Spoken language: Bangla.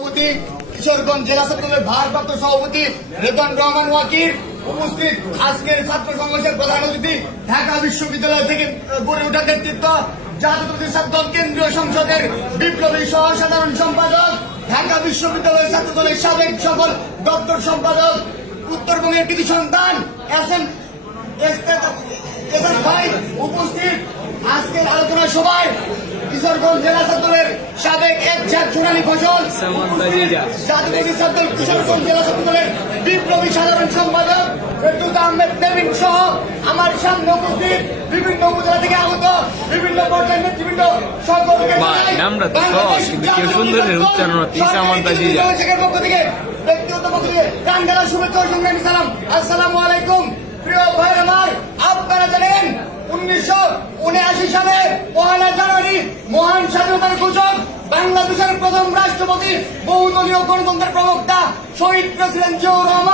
সভাপতি কিশোরগঞ্জ জেলা ছাত্রদলের ভারপ্রাপ্ত সভাপতি রেদওয়ান রহমান ওয়াকির উপস্থিত আজকের ছাত্র সমাবেশের প্রধান অতিথি ঢাকা বিশ্ববিদ্যালয় থেকে গড়ে ওঠা নেতৃত্ব জাতীয় ছাত্র কেন্দ্রীয় সংসদের বিপ্লবী সহ সাধারণ সম্পাদক ঢাকা বিশ্ববিদ্যালয় ছাত্র দলের সাবেক সকল দপ্তর সম্পাদক উত্তরবঙ্গের কৃতি সন্তান ভাই উপস্থিত আজকের আলোচনা সভায় কিশোরগঞ্জ জেলা ছাত্রদলের সাবেক সোনালী ফসল জাতীয় ছাত্র কিশোরগঞ্জ জেলা ছাত্রদলের বিপ্লবী সাধারণ সম্পাদক ফেরদৌস আহমেদ নেভিন সহ আমার সামনে উপস্থিত বিভিন্ন উপজেলা থেকে আগত বিভিন্ন পর্যায়ের নেতৃবৃন্দ সকলকে পক্ষ থেকে ব্যক্তিগত পক্ষ থেকে প্রাণঢালা শুভেচ্ছা ও সংগ্রামী সালাম। আসসালামু আলাইকুম। প্রিয় ভাই আমার, আপনারা জানেন 1979 সালে 1 জানুয়ারি মহান স্বাধীনতার ঘোষক বাংলাদেশের প্রথম রাষ্ট্রপতি বহুদলীয় গণতন্ত্রের প্রবক্তা শহীদ প্রেসিডেন্ট জিয়াউর রহমান